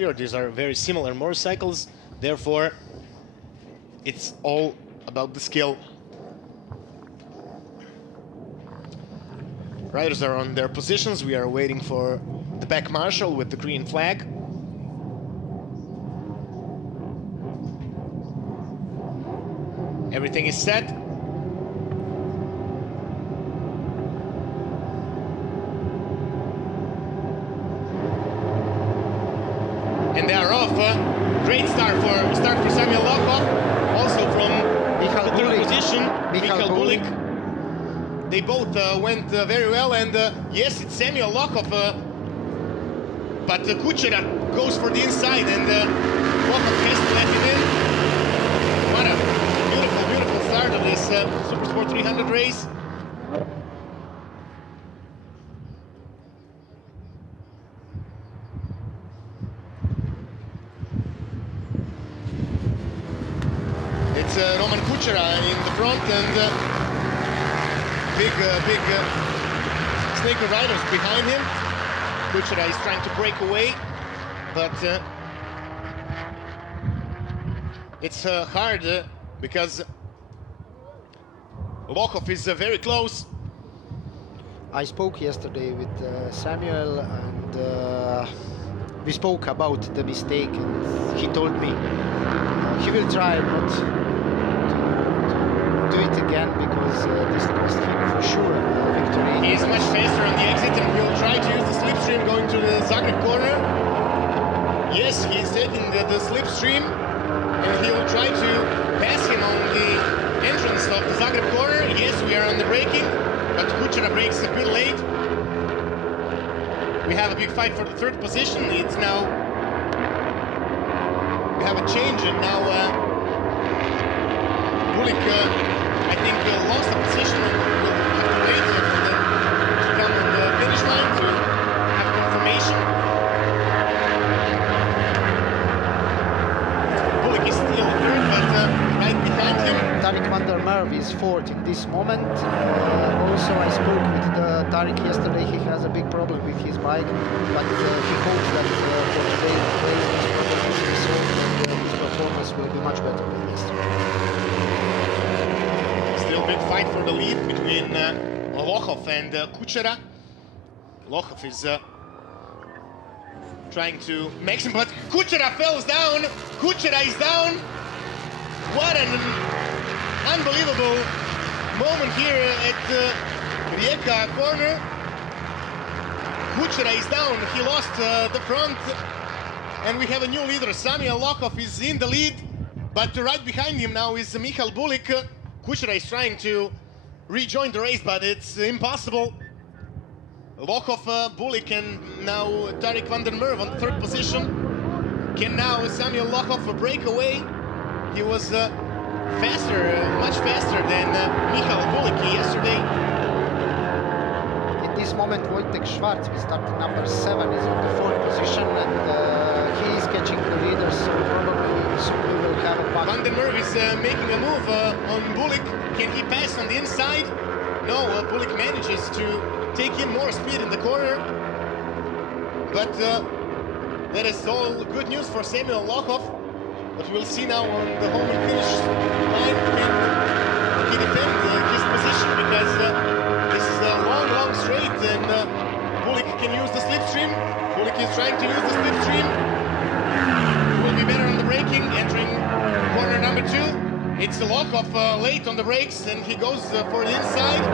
earlier, these are very similar motorcycles. Therefore, it's all about the skill. Riders are on their positions. We are waiting for the back marshal with the green flag. Everything is set. And they are off. Great start for Samuel Lokov. Also from Michal the third Búlik. position, Michal Búlik. They both went very well, and yes, it's Samuel Lokov, but Kuchera goes for the inside, and Lokov has to let him in. What a beautiful, beautiful start of this Supersport 300 race. It's Roman Kuchera in the front, and big snake of riders behind him. Kuchera is trying to break away, but it's hard because Lokov is very close. I spoke yesterday with Samuel, and we spoke about the mistake, and he told me he will try not to do it again, because this cost him for sure victory. He is much faster on the exit, and will try to use the slipstream going to the Zagreb corner. Yes, he is taking the slipstream, and he will try to pass him on the entrance of the Zagreb corner. Yes, we are on the braking, but Kuchera brakes a bit late. We have a big fight for the third position. It's now, we have a change, and now Búlik, I think, lost the position, and will have to wait for them to come on the finish line to have confirmation. Búlik is still third, but right behind him. Tarik van der Merwe is fourth in this moment. Also, I spoke with Tarik yesterday. He has a big problem with his bike, but he hopes that for today the race will be solved, and his performance will be much better than yesterday. Still big fight for the lead between Lokov and Kuchera. Lokov is trying to make some, but Kuchera falls down. Kuchera is down. What an unbelievable moment here at Rijeka corner. Kuchera is down. He lost the front, and we have a new leader. Samuel Lokov is in the lead, but right behind him now is Michal Búlik. Kuchera is trying to rejoin the race, but it's impossible. Lokov, Búlik, and now Tarik van der Merwe on the third position. Can now Samuel Lokov break away? He was faster, much faster than Michal Búlik yesterday. At this moment, Wojtek Schwarz, we started number 7, is on the fourth position, and he is catching the leader, so probably soon we will have a pack. Van der Merwe is making a move on Búlik. Can he pass on the inside? No, Búlik manages to take in more speed in the corner. But that is all good news for Samuel Lokov. But we'll see now on the home and finish line, can he defend his position, because this is a long straight, and Búlik can use the slipstream. Búlik is trying to use the slipstream. He will be better on the braking, entering corner number 2. It's Lokov late on the brakes, and he goes for the inside.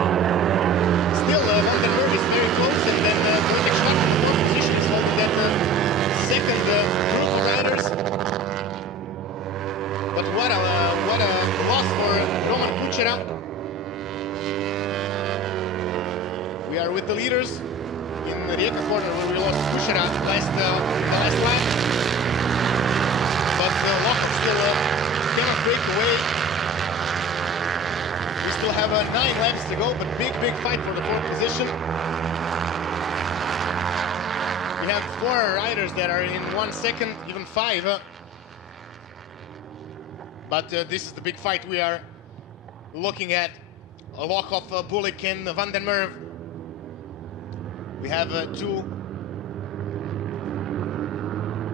Still, Van der Merwe is very close, and then Wojtek Schwarz in the fourth position is holding that second group of riders. But what a loss for Roman Kuchera. We are with the leaders in the Rijeka corner, where we lost Kuchera the last lap. But Lokov still cannot break away. We still have 9 laps to go, but big fight for the fourth position. We have 4 riders that are in 1 second, even 5. But this is the big fight we are looking at. Lokov, Búlik, and Van der Merwe. We have 2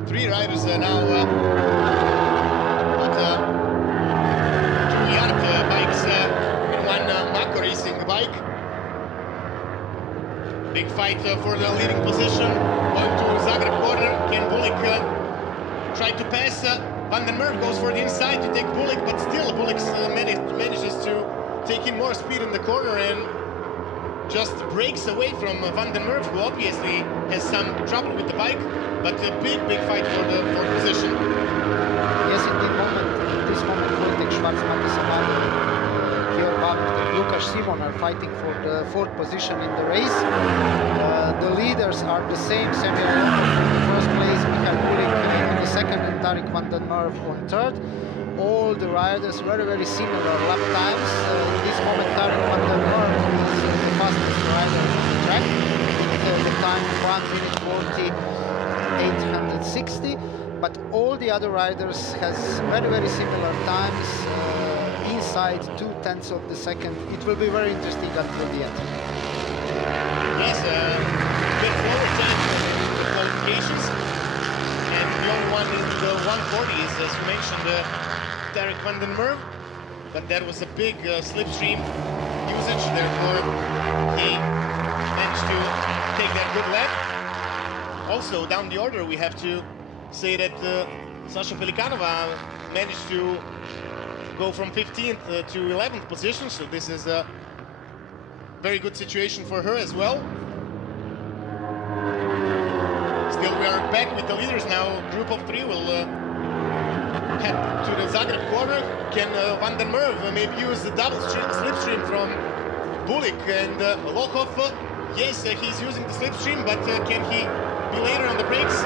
three riders now on two yard bikes and one Maco racing bike. Big fight for the leading position. Going to Zagreb corner. Can Búlik try to pass? Van den Merwe goes for the inside to take Búlik, but still Búlik manages to take in more speed in the corner and just breaks away from Van den Merwe, who obviously has some trouble with the bike, but a big fight for the fourth position. Yes, in this moment, Wojtek Schwarz, Mati Samado, Georg Búlik and Lukas Simon are fighting for the fourth position in the race. The leaders are the same: Samuel Lokov in the first place, Michal Búlik in the second, and Tarik Van den Merwe on third. All the riders very similar lap times. In this moment, Tarik Van den Merwe is the fastest rider on the track with the time 1 minute 40, 860. But all the other riders has very similar times, inside 2/10 of the second. It will be very interesting until the end. Yes, bit slower time for the qualifications, and the only one in the 140s, as you mentioned, Tarik Van den Merwe, but that was a big slipstream usage, therefore he managed to take that good lap. Also, down the order, we have to say that Sasha Pelikanova managed to go from 15th to 11th position, so this is a very good situation for her as well. Still, we are back with the leaders now. Group of three will head to the Zagreb corner. Can Van den Merwe maybe use the double slipstream from Búlik and Lokov? Yes, he's using the slipstream, but can he be later on the brakes?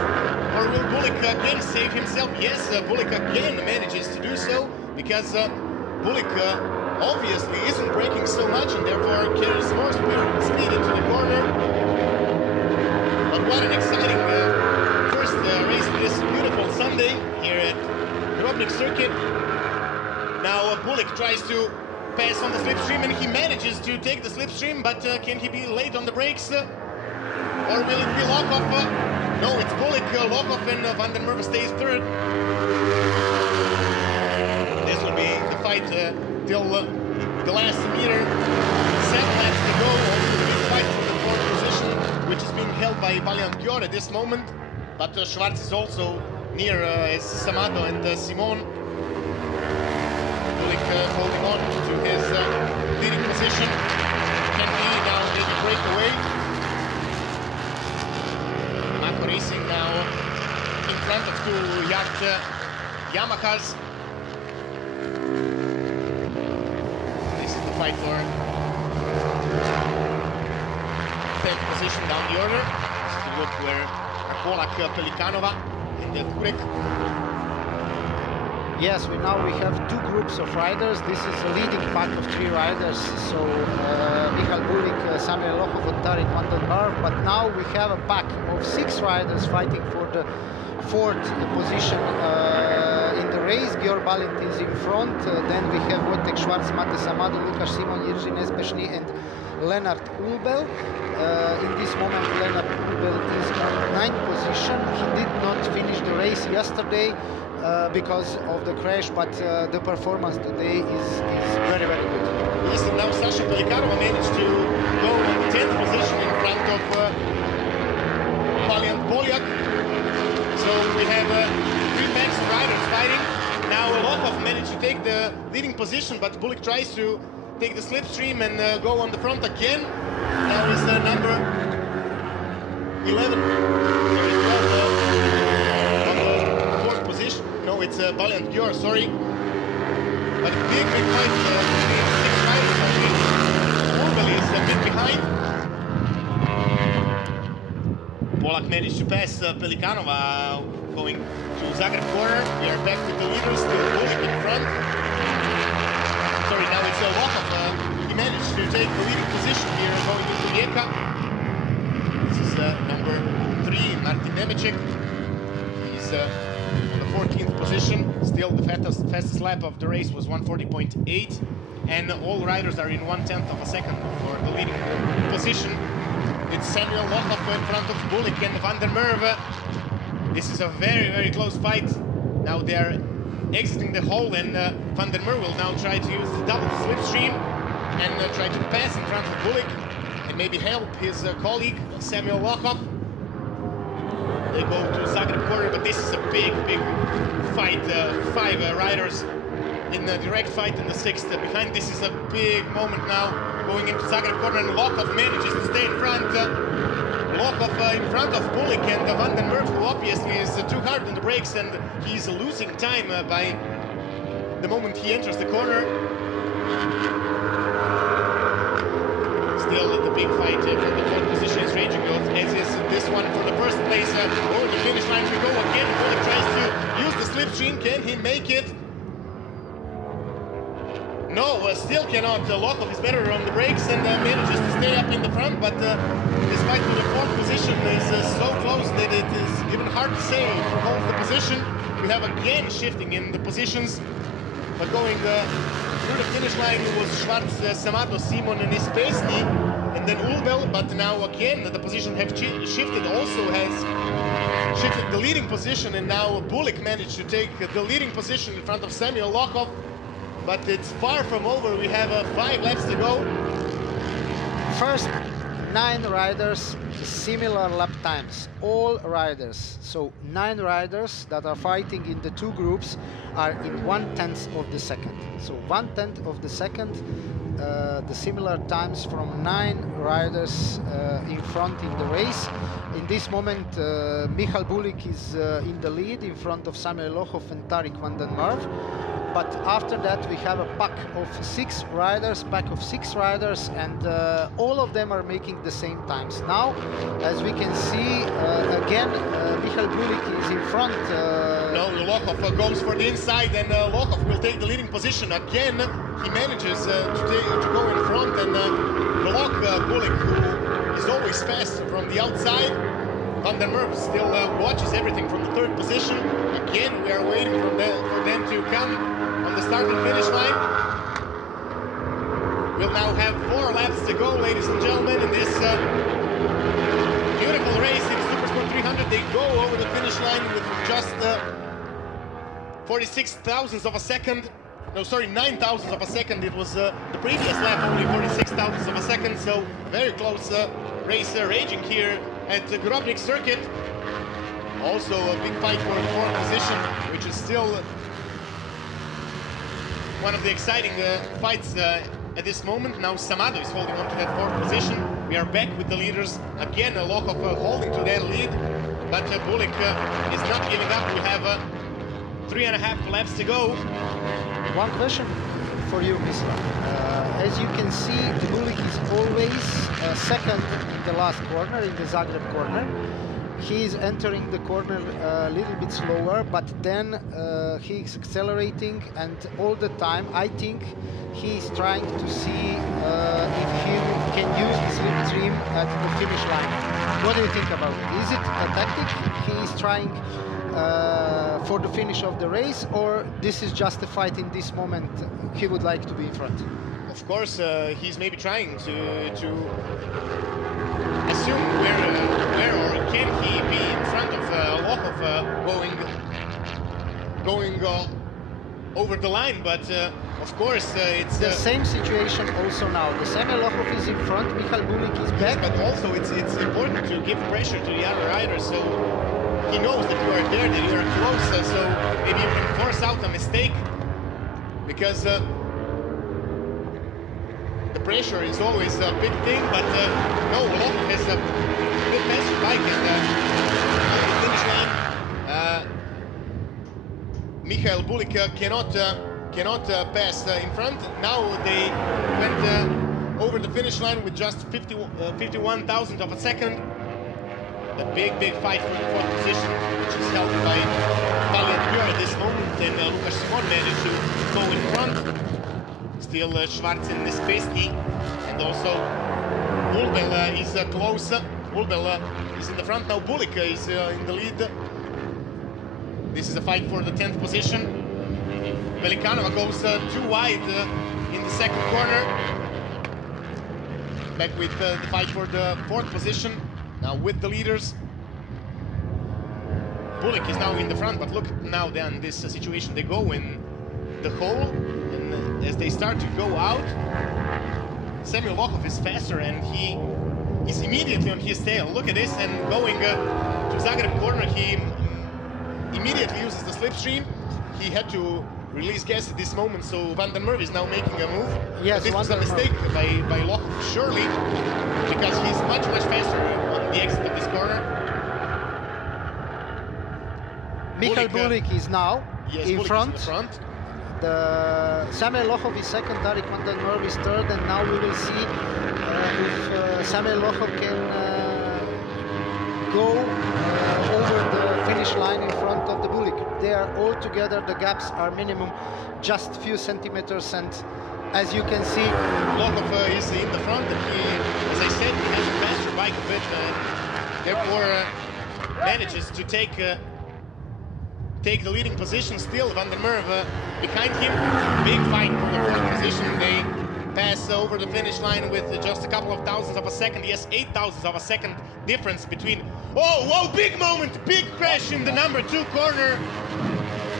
Or will Búlik again save himself? Yes, Búlik again manages to do so, because Búlik obviously isn't braking so much and therefore carries more speed into the corner. But what an exciting first race of this beautiful Sunday here at Grobnik circuit. Now Búlik tries to pass on the slipstream and he manages to take the slipstream, but can he be late on the brakes? Or will it be Lokov? No, it's Búlik, Lokov, and Van den Merwe stays third. This will be the fight till the last meter. 7 laps to go. Also the big fight for the fourth position, which is being held by Valiant Gior at this moment. But Schwarz is also near as Samato and Simon. Búlik holding on to his leading position. Can he now maybe break away? Maco Racing now in front of two yacht Yamahas. This is the fight for 10th position down the order. This is the group where Polak, Pelikanova and Kurek. Yes, now we have two groups of riders. This is a leading pack of three riders. So Michal Búlik, Samuel Lokov and Tarik Van den Merwe. But now we have a pack of 6 riders fighting for the fourth position in the race. Georg Búlik is in front. Then we have Wojtek Schwarz, Mate Samado, Lukas Simon, Jiří Nespešný and Lennart Ulbel. In this moment, Lennart Ulbel is on 9th position. He did not finish the race yesterday because of the crash, but the performance today is very good. Yes, and now Sasha Pelikanova managed to go on 10th position in front of Valiant Poljak. So we have 3 packs of riders fighting. Now Lokov managed to take the leading position, but Búlik tries to take the slipstream and go on the front again. Now is number 11. On the 4th position. No, it's Valiant Gior, sorry. But big fight between 6 riders. Ulbel is a bit behind. Polak managed to pass Pelikanova going to Zagreb corner. We are back with the leaders, still Búlik in front. Sorry, now it's Lokov. He managed to take the leading position here going into Rijeka. This is number 3, Martin Nemeček. He's on the 14th position. Still the fastest lap of the race was 140.8. And all riders are in 1/10 of a second for the leading position. It's Samuel Lokov in front of Búlik and Van den Merwe. This is a very, very close fight. Now they are exiting the hole, and Van der Merwe will now try to use the double slipstream and try to pass in front of Búlik and maybe help his colleague Samuel Lokov. They go to Zagreb corner, but this is a big, big fight. 5 riders in a direct fight in the 6th behind. This is a big moment now going into Zagreb corner, and Lokov manages to stay in front. Lokov in front of Búlik, and Van der Merwe, who obviously is too hard on the brakes, and he's losing time by the moment he enters the corner. Still the big fight for the 4th position is raging, as is this one for the 1st place. Over the finish line we go again. Búlik tries to use the slipstream. Can he make it? No, still cannot. Lokov is better on the brakes and manages to stay up in the front, but despite the 4th position is so close that it is even hard to say who holds the position. We have again shifting in the positions, but going through the finish line was Schwarz, Samato, Simon and Ispesny, and then Ulbel, but now again the position have shifted, also has shifted the leading position, and now Búlik managed to take the leading position in front of Samuel Lokov. But it's far from over. We have 5 laps to go. First 9 riders, similar lap times, all riders. So 9 riders that are fighting in the 2 groups are in 1/10 of the second. So 1/10 of the second, the similar times from 9 riders in front in the race. In this moment, Michal Búlik is in the lead in front of Samuel Lokov and Tarik van den Merwe. But after that we have a pack of 6 riders, and all of them are making the same times. Now, as we can see, again, Michal Búlik is in front. No, Lokov goes for the inside, and Lokov will take the leading position. Again, he manages to go in front and block Búlik, who is always fast from the outside. Van der Merwe still watches everything from the 3rd position. Again, we are waiting for them to come on the start and finish line. We'll now have 4 laps to go, ladies and gentlemen, in this beautiful race in Supersport 300. They go over the finish line with just 46 thousandths of a second. No, sorry, 9 thousandths of a second. It was the previous lap only 46 thousandths of a second, so very close race raging here at the Grobnik circuit. Also a big fight for the 4th position, which is still one of the exciting fights at this moment. Now Samato is holding on to that 4th position. We are back with the leaders. Again, Lokov holding to that lead, but Búlik is not giving up. We have 3.5 laps to go. One question for you, Misla. As you can see, Búlik is always second in the last corner, in the Zagreb corner. He is entering the corner a little bit slower, but then he is accelerating, and all the time I think he is trying to see if he can use the slipstream at the finish line. What do you think about it? Is it a tactic he is trying for the finish of the race, or this is just a fight in this moment he would like to be in front? Of course, he's maybe trying to assume where or can he be in front of Lokov going over the line, but of course it's the same situation also now. The Samuel Lokov is in front, Michal Búlik is back. Yes, but also it's important to give pressure to the other riders, so he knows that you are there, that you are close, so maybe you can force out a mistake, because the pressure is always a big thing, but no, Lokov has a good faster bike, and finish line, Michal Búlik cannot pass in front. Now they went over the finish line with just 51 thousandths of a second. A big fight for the 4th position, which is held by Alpe at this moment, and Lukas Simon managed to go in front. Still Schwarz and Ispesny, and also Ulbel is close. Ulbel is in the front now. Búlik is in the lead. This is a fight for the 10th position. Velikanova goes too wide in the 2nd corner. Back with the fight for the 4th position. Now with the leaders. Búlik is now in the front, but look now then this situation. They go in the hole, and as they start to go out, Samuel Lochov is faster and he is immediately on his tail. Look at this, and going to Zagreb corner, he immediately uses the slipstream. He had to release gas at this moment, so Van der Merwe is now making a move. Yes, but this was a mistake by Lochov, surely, because he's much faster on the exit of this corner. Michal Búlik is now in front. The Samuel Lochov is second, Tarik van den Merwe is third, and now we will see if Samuel Lochov can go over the finish line in front of the Búlik. They are all together, the gaps are minimum just few centimeters, and as you can see, Lochov is in the front, and he, as I said, he has a faster bike a bit, therefore manages to take the leading position. Still Van der Merwe behind him. Big fight for the fourth position. They pass over the finish line with just a couple of thousandths of a second. Yes, 8 thousandths of a second difference between. Oh, whoa, big moment, big crash in the number 2 corner.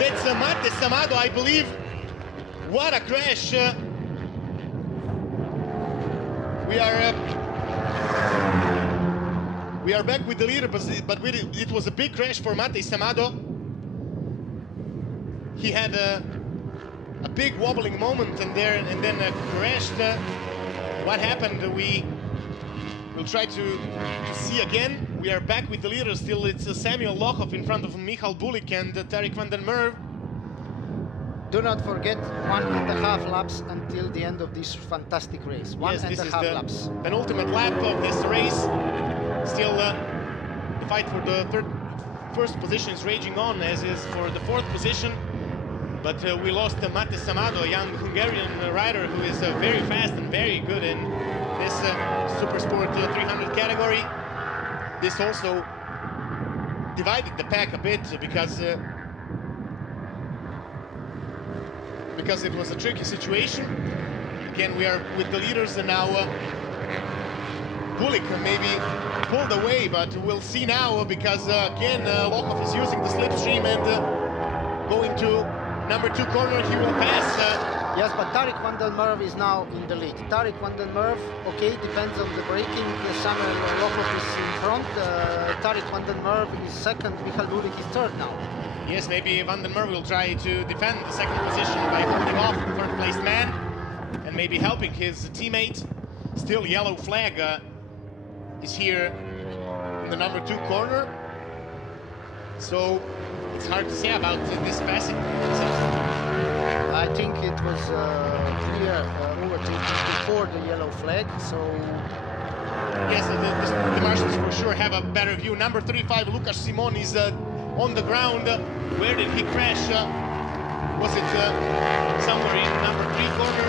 That's Mate Samado, I believe. What a crash. We are back with the leader, but it was a big crash for Mate Samado. He had a big wobbling moment and then crashed. What happened? We will try to see again. We are back with the leader still. It's Samuel Lochov in front of Michal Búlik and Tarik van den Merwe. Do not forget 1.5 laps until the end of this fantastic race. Yes, this is the laps. penultimate lap of this race. Still the fight for the first position is raging on, as is for the 4th position. But we lost Mate Samado, a young Hungarian rider who is very fast and very good in this Super Sport 300 category. This also divided the pack a bit because it was a tricky situation. Again, we are with the leaders, and now Búlik maybe pulled away, but we'll see now because again Lochov is using the slipstream and going to number 2 corner. He will pass. Yes, but Tarik van den Merwe is now in the lead. Tarik van den Merwe, okay, depends on the braking. Samuel Lochov is in front. Tarik van den Merwe is second. Michal Búlik is third now. Yes, maybe Van den Merwe will try to defend the 2nd position by holding off the 3rd placed man and maybe helping his teammate. Still, yellow flag is here in the number 2 corner. So it's hard to say about this passing. I think it was clear overtaking before the yellow flag, so... Yes, the marshals for sure have a better view. Number 35, Lucas Simon, is on the ground. Where did he crash? Was it somewhere in number 3 corner?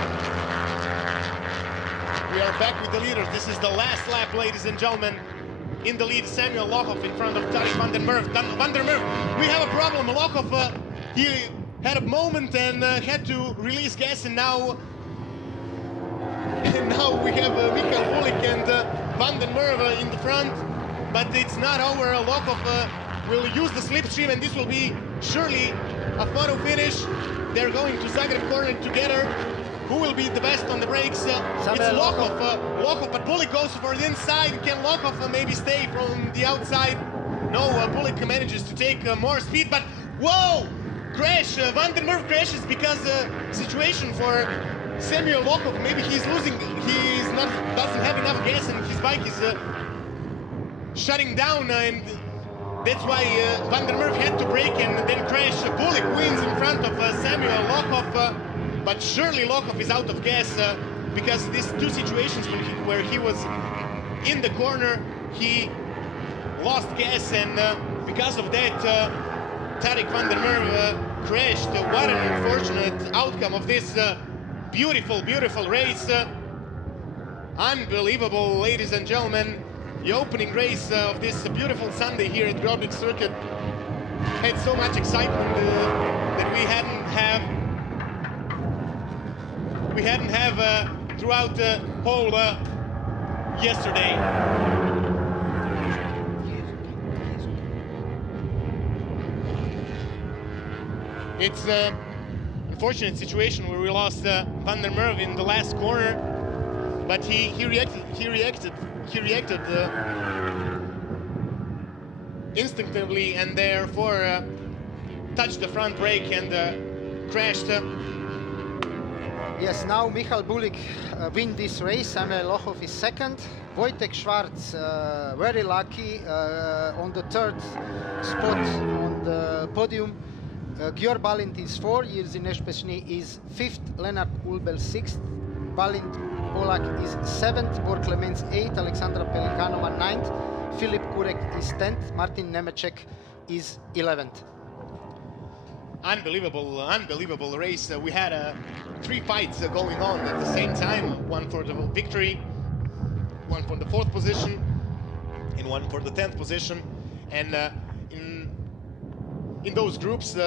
We are back with the leaders. This is the last lap, ladies and gentlemen. In the lead, Samuel Lochov in front of Tarik van den Merwe. Van der Merwe, we have a problem. Lochov, he had a moment and had to release gas, and now we have Michal Búlik and Van den Merwe in the front. But it's not over. Lochov will use the slipstream, and this will be surely a photo finish. They're going to Zagreb corner together. Who will be the best on the brakes? It's Lochov. Lochov, but Búlik goes for the inside. Can Lochov maybe stay from the outside? No, Búlik manages to take more speed, but whoa! Crash! Van der Merwe crashes because situation for Samuel Lochov. Maybe he's losing. Doesn't have enough gas, and his bike is shutting down, and that's why Van der Merwe had to brake and then crash. Búlik wins in front of Samuel Lochov. But surely Lochov is out of gas because these 2 situations where he was in the corner, he lost gas, and because of that, Tarik van der Merwe crashed. What an unfortunate outcome of this beautiful, beautiful race. Unbelievable, ladies and gentlemen. The opening race of this beautiful Sunday here at Grobnik circuit had so much excitement that we hadn't have throughout the whole yesterday. It's an unfortunate situation where we lost Van der Merwe in the last corner, but he reacted instinctively, and therefore touched the front brake and crashed. Yes, now Michal Búlik win this race. Samuel Lochov is second. Wojtek Schwarz, very lucky, on the third spot on the podium. Győr Balint is 4, Jiří Nešpečný is 5th, Lennart Ulbel 6th, Balint Polak is 7th, Bor Clemens 8th, Alexandra Pelikanova 9th, Filip Kurek is 10th, Martin Nemeček is 11th. Unbelievable race. We had 3 fights going on at the same time. One for the victory, one for the 4th position, and one for the 10th position. And in those groups,